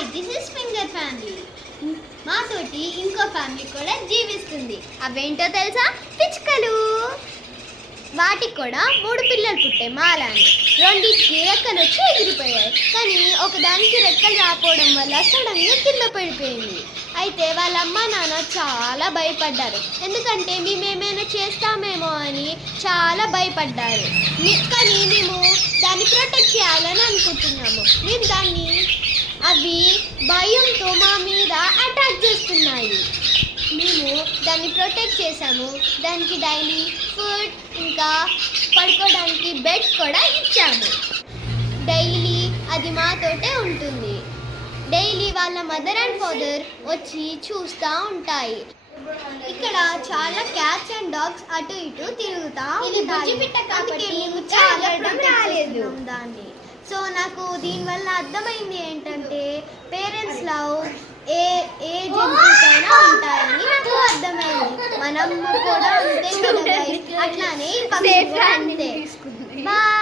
Hi, this is finger family. మాతోటి ఇంకో family కూడా జీవిస్తుంది. అవేంటో తెలుసా? పిచ్చుకలు. వాటికి కూడా 3 పిల్లలు పుట్టాయి మాలాని. రెండింటికి రెక్కలు వచ్చి ఎగిరిపోయాయి. కానీ ఒకదానికి రెక్కలు రాకపోవడం వల్ల సడన్గా కింద పడిపోయింది. అయితే వాళ్ళ అమ్మ నాన్న చాలా భయపడ్డారు. ఎందుకంటే మేమేమైనా చేస్తామేమో అని చాలా భయపడ్డారు. కానీ మేము దాన్ని ప్రొటెక్ట్ చేయాలని అనుకుంటున్నాము. మేము అవి భయంతో మా మీద అటాక్ చేస్తున్నాయి. మేము దాన్ని ప్రొటెక్ట్ చేసాము. దానికి డైలీ ఫుడ్, ఇంకా పడుకోవడానికి బెడ్ కూడా ఇచ్చాము. డైలీ అది మాతోటే ఉంటుంది. డైలీ వాళ్ళ మదర్ అండ్ ఫాదర్ వచ్చి చూస్తూ ఉంటాయి. ఇక్కడ చాలా క్యాట్స్ అండ్ డాగ్స్ అటు ఇటు తిరుగుతా మేము చాలా రాలేదు దాన్ని. సో నాకు దీనివల్ల అర్థమైంది ఏంటంటే పేరెంట్స్ లవ్ ఏ జంతువుకైనా ఉంటాయని నాకు అర్థమైంది. మనం కూడా అంతే కదా, అట్లానే అంతే. బాయ్.